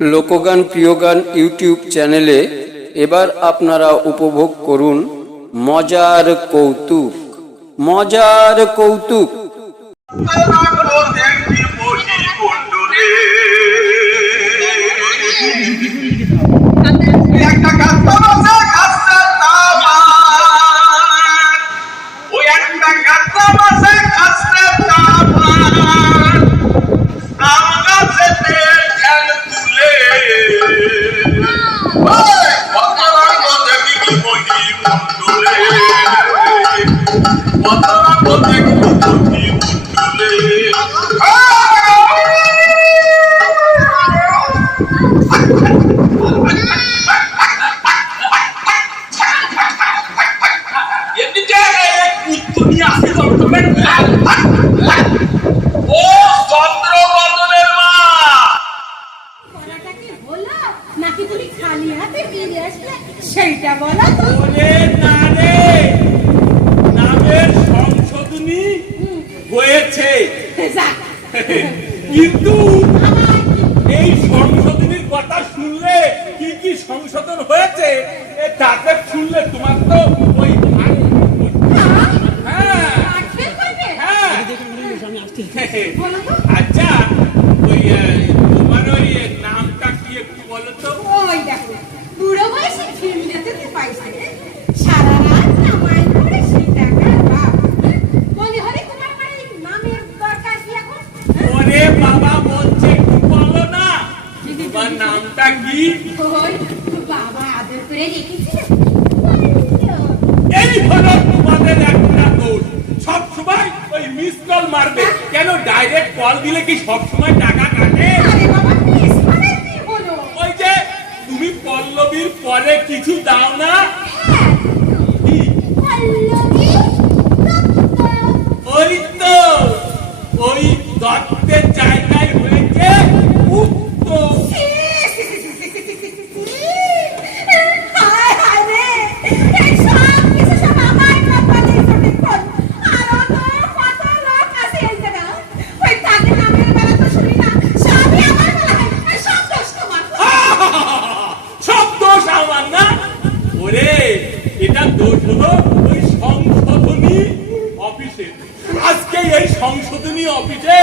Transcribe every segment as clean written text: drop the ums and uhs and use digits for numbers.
লোকগান প্রিয়গান YouTube চ্যানেলে এবার আপনারা উপভোগ করুন মজার কৌতুক। মজার কৌতুক। কিন্তু এই সংশোধনীর কথা শুনলে কি কি সংশোধন হয়েছে তাতে শুনলে তোমার তো ওই আচ্ছা ওই তোমার ওই নামটা কি একটু বলো তো? ওই দেখো বুড়ো বয়সে ফিল্মটাতে পাইছে সারা রাত নামাই করে সেই টাকার বাপ বলি হরে তোমার মানে নামের দরকার কি এখন? ওরে বাবা বলছে একটু বলো না তোমার নামটা কি? ওই বাবা আদর করে রেখেছিল। এই হলো তোমাদের একটা দোষ, সব সময় ওই মিস কল মারবে। কেন ডাইরেক্ট কল দিলে কি সব সময় টাকা কাটে? আরে বাবা মিস মানে কি হলো? ওই যে তুমি পল্লবীর পরে কিছু দাও না? কি? পল্লবী দত্ত। ওই তো ওই দত্তের জায়গায় হয়েছে উত্তর। হায় হায় রে এই সব কিছু সব আমার কপালে জুটে পড়। আরো তো কত লোক আছে এই জায়গা। ওই তাদের নামের বেলা তো শুনি না, সবই আমার বেলা হয়। এই সব দোষ তোমার। সব দোষ আমার না? ওরে এটা দোষ হলো ওই সংশোধনী অফিসে। আজকে এই সংশোধনী অফিসে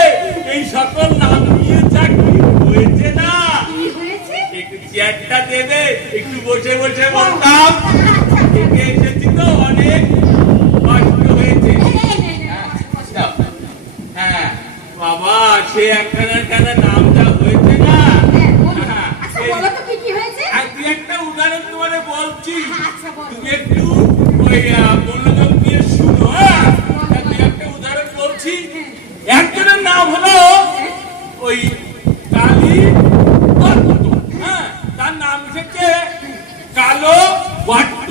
এই সকল নাম নিয়ে চাকরি হয়েছে না? কি হয়েছে? একটু চেয়ারটা দেবে, একটু বসে বসে বলতাম। থেকে এসেছি তো অনেক কষ্ট হয়েছে। হ্যাঁ বাবা সে একখানা নামটা হয়েছে না? আচ্ছা বলো তো কি হয়েছে? আর তুই একটা উদাহরণ তোমারে বলছি, আচ্ছা বলো। তুমি একটু ওই মনোযোগ দিয়ে শুনো। হ্যাঁ তুই একটা উদাহরণ বলছি। একজনের নাম হলো ওই কালী দত্ত। হ্যাঁ তার নাম এসেছে কালো ওয়াট্ট।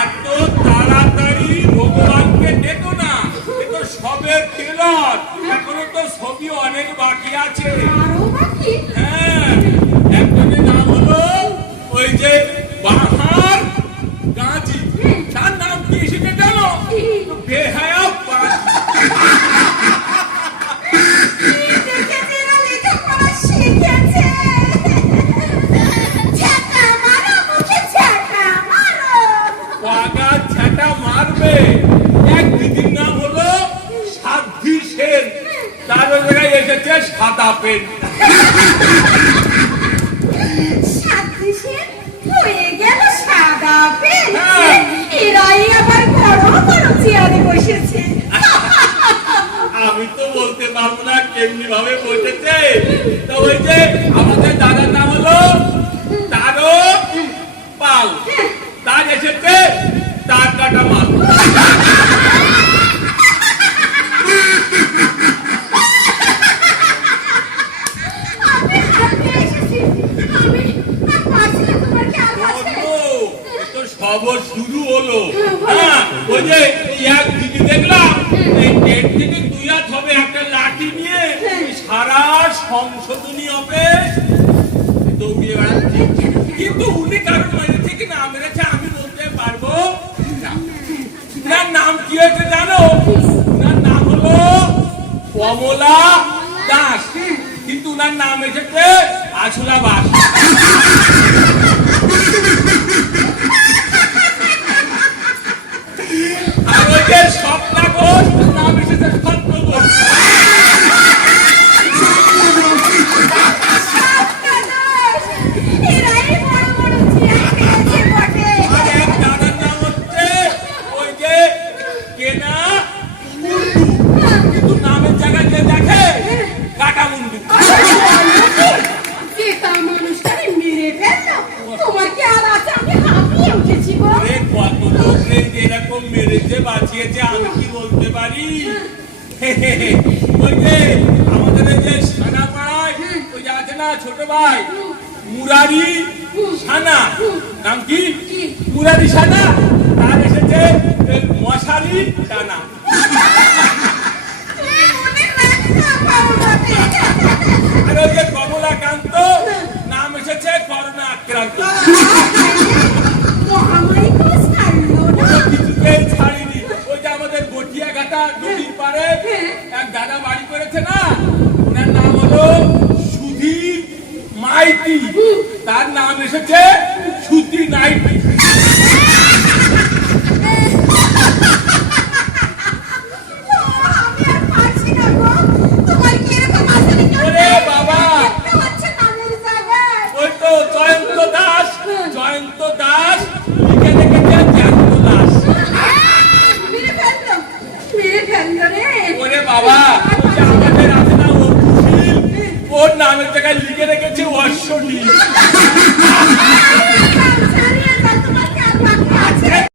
এত তাড়াতাড়ি ভগবানকে ডেকো না, এ তো সবে ট্রেলার, এখনো তো ছবি অনেক বাকি আছে। আরো বাকি? হ্যাঁ একজনের নাম হলো ওই যে বাহার গাজী। তার নাম কি এসেছে জানো? বেহায়া পাঁচ। দেখেছে না লেখাপড়া শিখেছে। ঝাঁটা মারো মুখে ঝাঁটা মারো। পাগা ছাটা মারবে। এক দিদির নাম হলো সাধ্বী সেন, তার জায়গায় এসেছে সাদা পেন। সাদৃশ্যে হয়ে গেল সাদা পেন। হ্যাঁ। এরাই আবার বড় বড় চেয়ারে বসেছে। আমি তো বলতে পারবো না কেমনি ভাবে বসেছে। তো ওই যে আমাদের দাদার নাম হলো তারক পাল, তার এসেছে তার কাটা মাল। আমি হাঁটতে এসেছি। আমি আর পারছি না, তোমার কি আর আছে? তো সব শুরু হলো। হ্যাঁ ওই যে এক দিদি দেখলাম এই গেট থেকে দুই হাত হবে একটা লাঠি নিয়ে সারা সংশোধনী অফিস দৌড়িয়ে বেড়াচ্ছে। কিন্তু উনি কারণ মেরেছে কি না মেরেছে আমি বলতে পারবো না। নাম নাম কি হয়েছে জানো? ওনার নাম হলো কমলা দাস, কিন্তু ওনার নাম এসেছে আছলা বাস। আর ওই যে স্বপ্না ঘোষ, নাম এসেছে স্বপ্ন ঘোষ। এরাই বড় বড় চেয়ার পেয়েছে বটে। আর এক দাদার নাম হচ্ছে ওই যে কেনা মুন্ডু, কিন্তু নামের জায়গায় যে দেখে কাটা মুন্ডু। কেতা মানুষটাকে মেরে ফেললো। তোমার কি আর আছে? আমি হাঁপিয়ে উঠেছি গো। আরে কত লোক নেই যে এরকম মেরেছে বাঁচিয়েছে, আমি কি বলতে পারি? ওই যে আমাদের এই যে সানা পাড়ায় ওই যে আছে না ছোট ভাই মুরারি সানা, নাম কি? মুরারি সানা, তার এসেছে মশারি টানা। তুমি মনে রাখতে পারো বটে। আর ওই যে কমলাকান্ত, নাম এসেছে করোনা আক্রান্ত। মহামারী তো ছাড়লো না। কিছুতেই ছাড়িনি। ওই যে আমাদের গটিয়া ঘাটা নদীর পাড়ে এক দাদা বাড়ি করেছে না, ওনার নাম হলো সুধীর মাইতি, তার নাম এসেছে